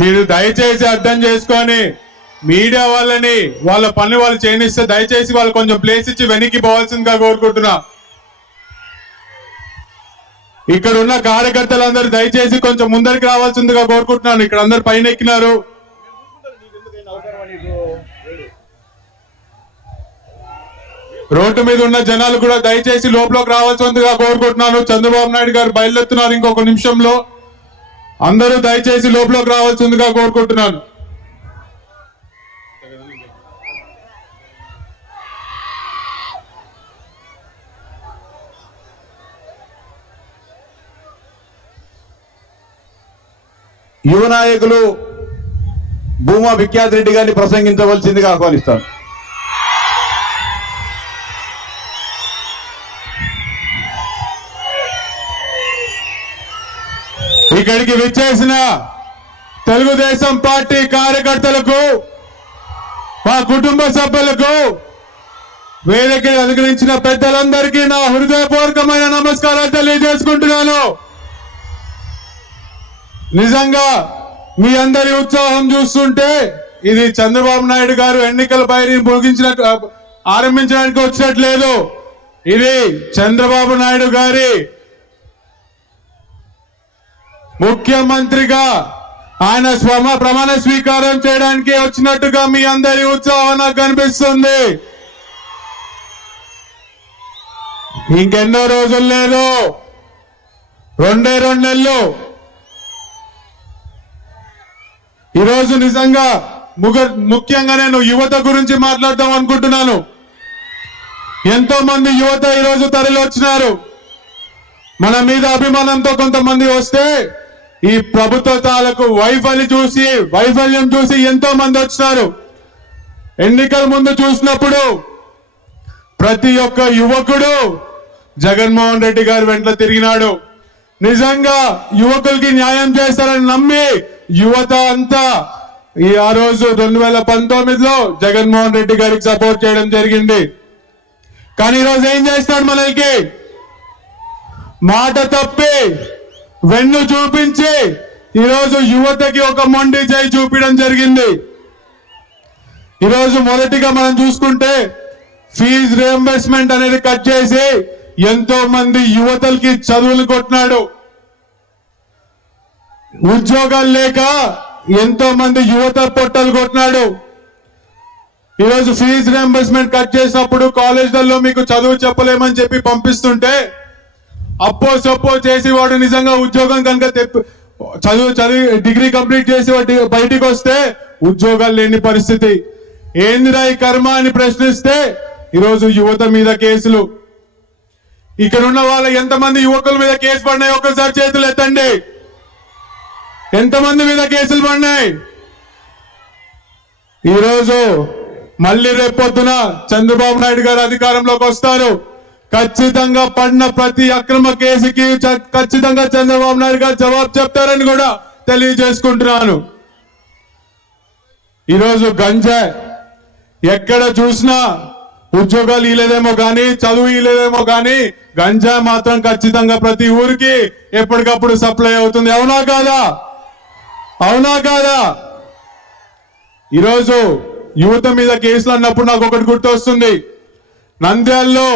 మీరు దయచేసి అర్థం చేసుకొని మీడియా వాళ్ళని వాళ్ళ పని వాళ్ళు చేయనిస్తే దయచేసి వాళ్ళు కొంచెం ప్లేస్ ఇచ్చి వెనక్కి పోవాల్సిందిగా కోరుకుంటున్నా. ఇక్కడ ఉన్న కార్యకర్తలందరూ దయచేసి కొంచెం ముందరికి రావాల్సిందిగా కోరుకుంటున్నాను. ఇక్కడ అందరు పైన ఎక్కినారు. రోడ్డు మీద ఉన్న జనాలు కూడా దయచేసి లోపలికి రావాల్సిందిగా కోరుకుంటున్నాను. చంద్రబాబు నాయుడు గారు బయలుదేరుతున్నారు ఇంకొక నిమిషంలో. అందరూ దయచేసి లోపలికి రావాల్సిందిగా కోరుకుంటున్నాను. యువ నాయకులు భూమా విఖ్యాత్ రెడ్డి గారిని ప్రసంగించవలసిందిగా ఆహ్వానిస్తాను. ఇక్కడికి విచ్చేసిన తెలుగుదేశం పార్టీ కార్యకర్తలకు, మా కుటుంబ సభ్యులకు, వేదిక అనుగ్రహించిన పెద్దలందరికీ నా హృదయపూర్వకమైన నమస్కారాలు తెలియజేసుకుంటున్నాను. నిజంగా మీ అందరి ఉత్సాహం చూస్తుంటే ఇది చంద్రబాబు నాయుడు గారు ఎన్నికల బయలు ముగించినట్టు ఆరంభించడానికి వచ్చినట్లేదు. ఇది చంద్రబాబు నాయుడు గారి ముఖ్యమంత్రిగా ఆయన ప్రమాణ స్వీకారం చేయడానికి వచ్చినట్టుగా మీ అందరి ఉత్సాహం నాకు కనిపిస్తుంది. ఇంకెన్నో రోజులు లేదు, 2 నెలలు. ఈరోజు నిజంగా ముఖ్యంగా నేను యువత గురించి మాట్లాడదాం అనుకుంటున్నాను. ఎంతో మంది యువత ఈరోజు తరలి వచ్చినారు. మన మీద అభిమానంతో కొంతమంది వస్తే ఈ ప్రభుత్వ తాలకు వైఫల్యం చూసి ఎంతో మంది వచ్చినారు. ఎన్నికల ముందు చూసినప్పుడు ప్రతి ఒక్క యువకుడు జగన్మోహన్ రెడ్డి గారి వెంట తిరిగినాడు. నిజంగా యువకులకి న్యాయం చేస్తారని నమ్మి యువత అంతా ఆ రోజు 2019లో జగన్మోహన్ రెడ్డి గారికి సపోర్ట్ చేయడం జరిగింది. కానీ ఈరోజు ఏం చేస్తాడు? మనకి మాట తప్పి వెన్ను చూపించి ఈరోజు యువతకి ఒక మొండి చేయి చూపించడం జరిగింది. ఈరోజు మొదటిగా మనం చూసుకుంటే ఫీజు రియంబర్స్మెంట్ అనేది కట్ చేసి ఎంతో మంది యువతలకి చదువులు కొట్టినాడు. ఉద్యోగాలు లేక ఎంతో మంది యువత పొట్టలు కొట్టినాడు. ఈరోజు ఫీజు రియంబర్స్మెంట్ కట్ చేసినప్పుడు కాలేజీలలో మీకు చదువు చెప్పలేమని చెప్పి పంపిస్తుంటే అప్పో సొప్పో చేసి వాడు నిజంగా ఉద్యోగం కనుక చదివి డిగ్రీ కంప్లీట్ చేసి వాటి బయటికి వస్తే ఉద్యోగాలు లేని పరిస్థితి. ఏందిరా ఈ కర్మ అని ప్రశ్నిస్తే ఈరోజు యువత మీద కేసులు. ఇక్కడ ఉన్న వాళ్ళ ఎంతమంది యువకుల మీద కేసు పడినాయి ఒక్కసారి చేతులు ఎత్తండి. ఎంతమంది మీద కేసులు పడినాయి? ఈరోజు మళ్ళీ రేపొద్దున చంద్రబాబు నాయుడు గారు అధికారంలోకి వస్తారు. ఖచ్చితంగా పడిన ప్రతి అక్రమ కేసుకి ఖచ్చితంగా చంద్రబాబు నాయుడు గారు జవాబు చెప్తారని కూడా తెలియజేసుకుంటున్నాను. ఈరోజు గంజాయి ఎక్కడ చూసినా ఉద్యోగాలు ఇలేదేమో కానీ, చదువు ఇలేదేమో కానీ, గంజాయి మాత్రం ఖచ్చితంగా ప్రతి ఊరికి ఎప్పటికప్పుడు సప్లై అవుతుంది. అవునా కాదా? అవునా కాదా? ఈరోజు యువత మీద కేసులు అన్నప్పుడు నాకు ఒకటి గుర్తొస్తుంది. నంద్యాలలో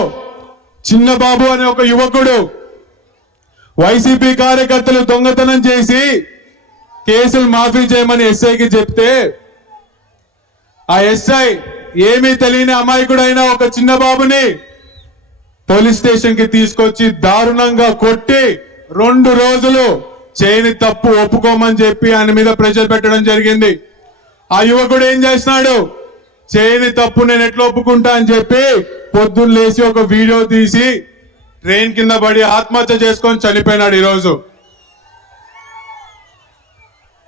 చిన్న బాబు అనే ఒక యువకుడు వైసీపీ కార్యకర్తలు దొంగతనం చేసి కేసులు మాఫీ చేయమని ఎస్ఐకి చెప్తే ఆ ఎస్ఐ ఏమీ తెలియని అమాయకుడైన ఒక చిన్న బాబుని పోలీస్ స్టేషన్ కి తీసుకొచ్చి దారుణంగా కొట్టి 2 రోజులు చేయని తప్పు ఒప్పుకోమని చెప్పి ఆయన మీద ప్రెషర్ పెట్టడం జరిగింది. ఆ యువకుడు ఏం చేస్తున్నాడు? చేయని తప్పు నేను ఎట్లా ఒప్పుకుంటా అని చెప్పి పొద్దున్న లేచి ఒక వీడియో తీసి ట్రైన్ కింద పడి ఆత్మహత్య చేసుకొని చనిపోయినాడు. ఈరోజు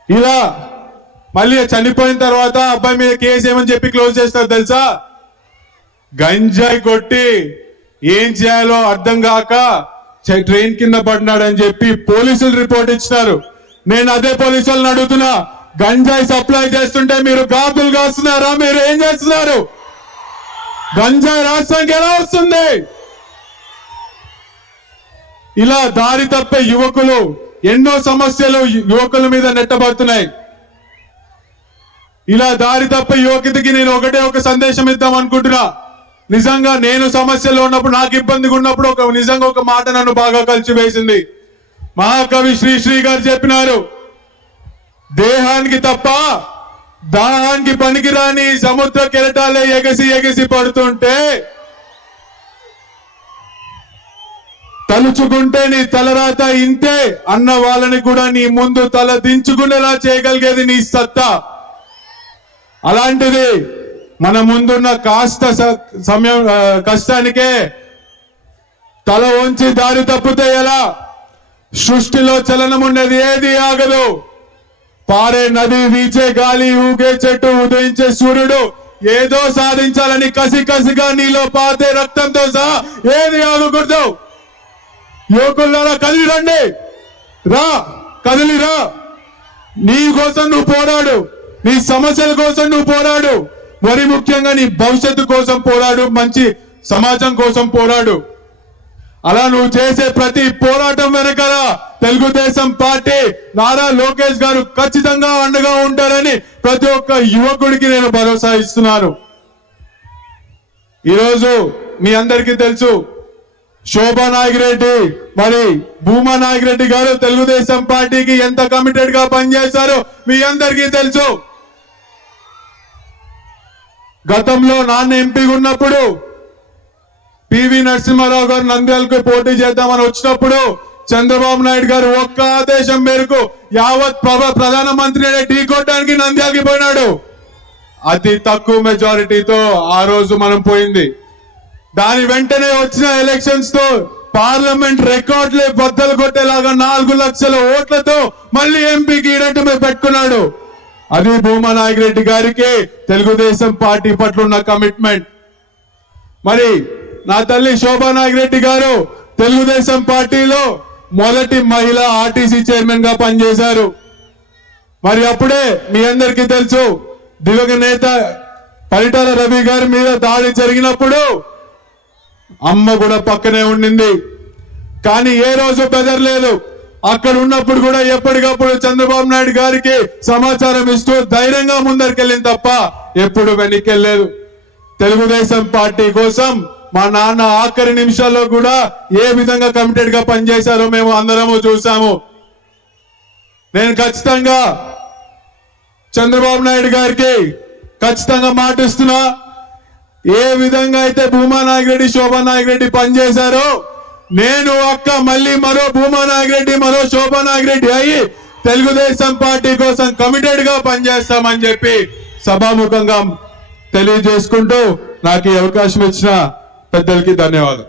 ఇలా మళ్ళీ చనిపోయిన తర్వాత అబ్బాయి మీద కేసు ఏమని చెప్పి క్లోజ్ చేస్తారు తెలుసా? గంజాయి కొట్టి ఏం చేయాలో అర్థం కాక ట్రైన్ కింద పడినాడని చెప్పి పోలీసులు రిపోర్ట్ ఇచ్చినారు. నేను అదే పోలీసులను అడుగుతున్నా, గంజాయి సప్లై చేస్తుంటే మీరు గాబులు కాస్తున్నారా? మీరు ఏం చేస్తున్నారు? గంజాయి రాష్ట్రానికి ఎలా వస్తుంది? ఇలా దారి తప్పే యువకులు, ఎన్నో సమస్యలు యువకుల మీద నెట్టబడుతున్నాయి. ఇలా దారి తప్ప యువకుడికి నేను ఒకటే ఒక సందేశం ఇద్దాం అనుకుంటున్నా. నిజంగా నేను సమస్యలో ఉన్నప్పుడు, నాకు ఇబ్బందిగా ఉన్నప్పుడు నిజంగా ఒక మాట నన్ను బాగా కలిసివేసింది. మహాకవి శ్రీశ్రీ గారు చెప్పినారు, దేహానికి తప్ప దాహానికి పనికిరాని సముద్ర కెరటాలే ఎగసి ఎగసి పడుతుంటే తలుచుకుంటే నీ తలరాత ఇంతే అన్న వాళ్ళని కూడా నీ ముందు తల దించుకునేలా చేయగలిగేది నీ సత్తా. అలాంటిది మన ముందున్న కాస్త సమయం కష్టానికే తల వంచి దారి తప్పితే ఎలా? సృష్టిలో చలనం ఉన్నది ఏది ఆగదు. పారే నది, వీచే గాలి, ఊగే చెట్టు, ఉదయించే సూర్యుడు ఏదో సాధించాలని కసి కసిగా నీలో పాతే రక్తంతో సహా ఏది ఆగకూడదు. యువకులారా కదిలి రండి, రా, కదిలిరా. నీ కోసం నువ్వు పోరాడు, నీ సమస్యల కోసం నువ్వు పోరాడు, మరి ముఖ్యంగా నీ భవిష్యత్తు కోసం పోరాడు, మంచి సమాజం కోసం పోరాడు. అలా నువ్వు చేసే ప్రతి పోరాటం వెనకాల తెలుగుదేశం పార్టీ, నారా లోకేష్ గారు ఖచ్చితంగా అండగా ఉంటారని ప్రతి ఒక్క యువకుడికి నేను భరోసా ఇస్తున్నాను. ఈరోజు మీ అందరికీ తెలుసు, శోభా నాగిరెడ్డి మరి భూమా నాగిరెడ్డి గారు తెలుగుదేశం పార్టీకి ఎంత కమిటెడ్ గా పనిచేశారో మీ అందరికీ తెలుసు. గతంలో నాన్న ఎంపీగా ఉన్నప్పుడు పివి నరసింహారావు గారు నంద్యాలకు పోటీ చేద్దామని వచ్చినప్పుడు చంద్రబాబు నాయుడు గారు ఒక్క ఆదేశం మేరకు యావత్ ప్రధానమంత్రిని ఢీ కొట్టడానికి నంద్యాలకి పోయినాడు. అతి తక్కువ మెజారిటీతో ఆ రోజు మనం పోయింది. దాని వెంటనే వచ్చిన ఎలక్షన్స్ తో పార్లమెంట్ రికార్డులే బద్దలు కొట్టేలాగా 4 లక్షల ఓట్లతో మళ్ళీ ఎంపీకి ఈడట్టు పెట్టుకున్నాడు. అది భూమా నాగిరెడ్డి గారికి తెలుగుదేశం పార్టీ పట్ల ఉన్న కమిట్మెంట్. మరి నా తల్లి శోభా నాగిరెడ్డి గారు తెలుగుదేశం పార్టీలో మొదటి మహిళా ఆర్టీసీ చైర్మన్ గా పనిచేశారు. మరి అప్పుడే మీ అందరికీ తెలుసు, దివంగత నేత పరిటాల రవి గారి మీద దాడి జరిగినప్పుడు అమ్మ కూడా పక్కనే ఉండింది. కానీ ఏ రోజు బెదరలేదు. అక్కడ ఉన్నప్పుడు కూడా ఎప్పటికప్పుడు చంద్రబాబు నాయుడు గారికి సమాచారం ఇస్తూ ధైర్యంగా ముందరికెళ్ళింది తప్ప ఎప్పుడు వెనక్కెళ్ళలేదు. తెలుగుదేశం పార్టీ కోసం మా నాన్న ఆఖరి నిమిషాల్లో కూడా ఏ విధంగా కమిటెడ్ గా పనిచేశారో మేము అందరము చూసాము. నేను ఖచ్చితంగా చంద్రబాబు నాయుడు గారికి ఖచ్చితంగా మాటిస్తున్నా, ఏ విధంగా అయితే భూమా నాగిరెడ్డి, శోభా నాగిరెడ్డి పనిచేశారో నేను అక్క మళ్ళీ మరో భూమా నాగిరెడ్డి, మరో శోభా నాగిరెడ్డి అయ్యి తెలుగుదేశం పార్టీ కోసం కమిటెడ్ గా పనిచేస్తామని చెప్పి సభాముఖంగా తెలియజేసుకుంటూ నాకు ఈ అవకాశం ఇచ్చిన పెద్దలకి ధన్యవాదాలు.